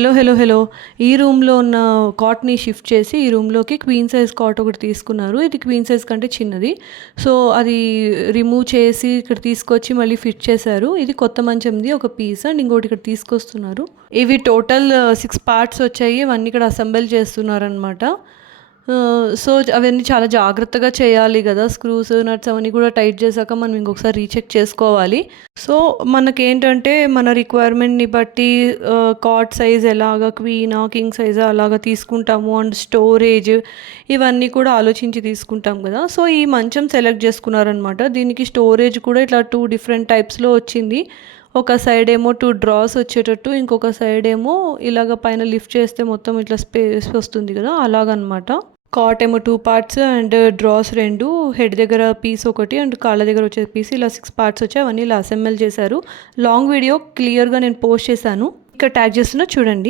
Hello hello hello ఈ రూమ్లో ఉన్న కాట్ని షిఫ్ట్ చేసి ఈ రూమ్లోకి క్వీన్ సైజ్ కాట్ ఒకటి తీసుకున్నారు. ఇది క్వీన్ సైజ్ కంటే చిన్నది. సో అది రిమూవ్ చేసి ఇక్కడ తీసుకొచ్చి మళ్ళీ ఫిట్ చేశారు. ఇది కొత్త మంచంది ఒక పీస్ అండ్ ఇంకోటి ఇక్కడ తీసుకొస్తున్నారు. ఇవి టోటల్ 6 పార్ట్స్ వచ్చాయి. ఇవన్నీ ఇక్కడ అసెంబుల్ చేస్తున్నారు అనమాట. సో అవన్నీ చాలా జాగ్రత్తగా చేయాలి కదా. స్క్రూస్ నట్స్ అవన్నీ కూడా టైట్ చేశాక మనం ఇంకొకసారి రీచెక్ చేసుకోవాలి. సో మనకేంటంటే మన రిక్వైర్మెంట్ని బట్టి కాట్ సైజ్ ఎలాగా క్వీనా కింగ్ సైజా అలాగా తీసుకుంటాము అండ్ స్టోరేజ్ ఇవన్నీ కూడా ఆలోచించి తీసుకుంటాం కదా. సో ఈ మంచం సెలెక్ట్ చేసుకున్నారనమాట. దీనికి స్టోరేజ్ కూడా ఇట్లా 2 డిఫరెంట్ టైప్స్లో వచ్చింది. ఒక సైడ్ ఏమో 2 డ్రాస్ వచ్చేటట్టు, ఇంకొక సైడ్ ఏమో ఇలాగ పైన లిఫ్ట్ చేస్తే మొత్తం ఇట్లా స్పేస్ వస్తుంది కదా అలాగనమాట. కాట్ ఏమో 2 పార్ట్స్ అండ్ డ్రాస్ 2, హెడ్ దగ్గర పీస్ ఒకటి అండ్ కాళ్ళ దగ్గర వచ్చే పీస్, ఇలా 6 పార్ట్స్ వచ్చాయి. అవన్నీ ఇలా అసెంబుల్ చేశారు. లాంగ్ వీడియో క్లియర్గా నేను పోస్ట్ చేశాను, ఇక్కడ ట్యాగ్ చేస్తున్నా చూడండి.